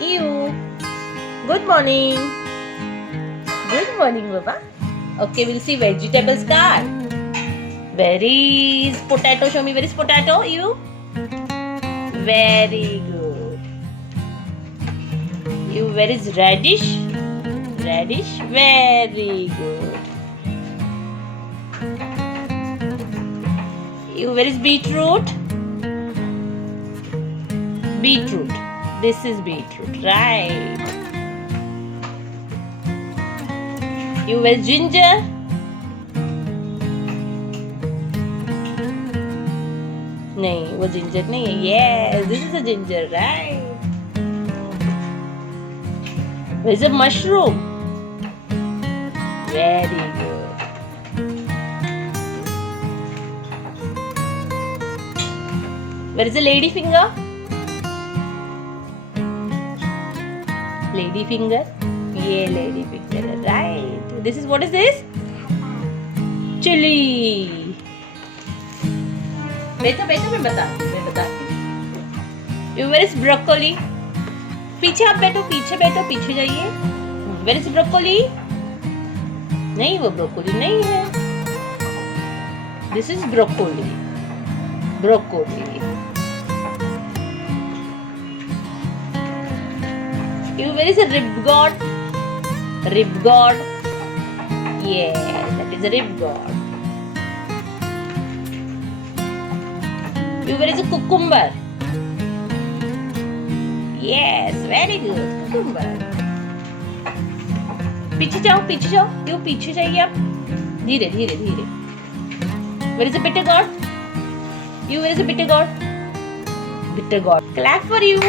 You. Good morning. Good morning, Baba. Okay, we'll see vegetables card. Where is potato? Show me where is potato. You. Very good. You. Where is radish? Radish. Very good. You. Where is beetroot? Beetroot. This is beetroot, right? You. Where is ginger? नहीं वो ginger नहीं है. Yes, this is a ginger, right? Where is a mushroom? Very good. Where is a lady finger? Lady finger? Yeah, lady finger, right? This is, what is this? Chili. बैठो बैठो मैं बताती हूँ. You, where is broccoli? पीछे आप बैठो, पीछे जाइए. Where is broccoli? नहीं, वो ब्रोकोली नहीं है. This is broccoli. Broccoli. You, where is a rib god? Rib god. Yeah, that is a rib god. You, where is a cucumber? Yes, very good. Cucumber. पीछे जाओ. क्यों पीछे जाइए आप? धीरे. Where is a bitter gourd? You, where is a bitter gourd? Bitter gourd. Clap for you.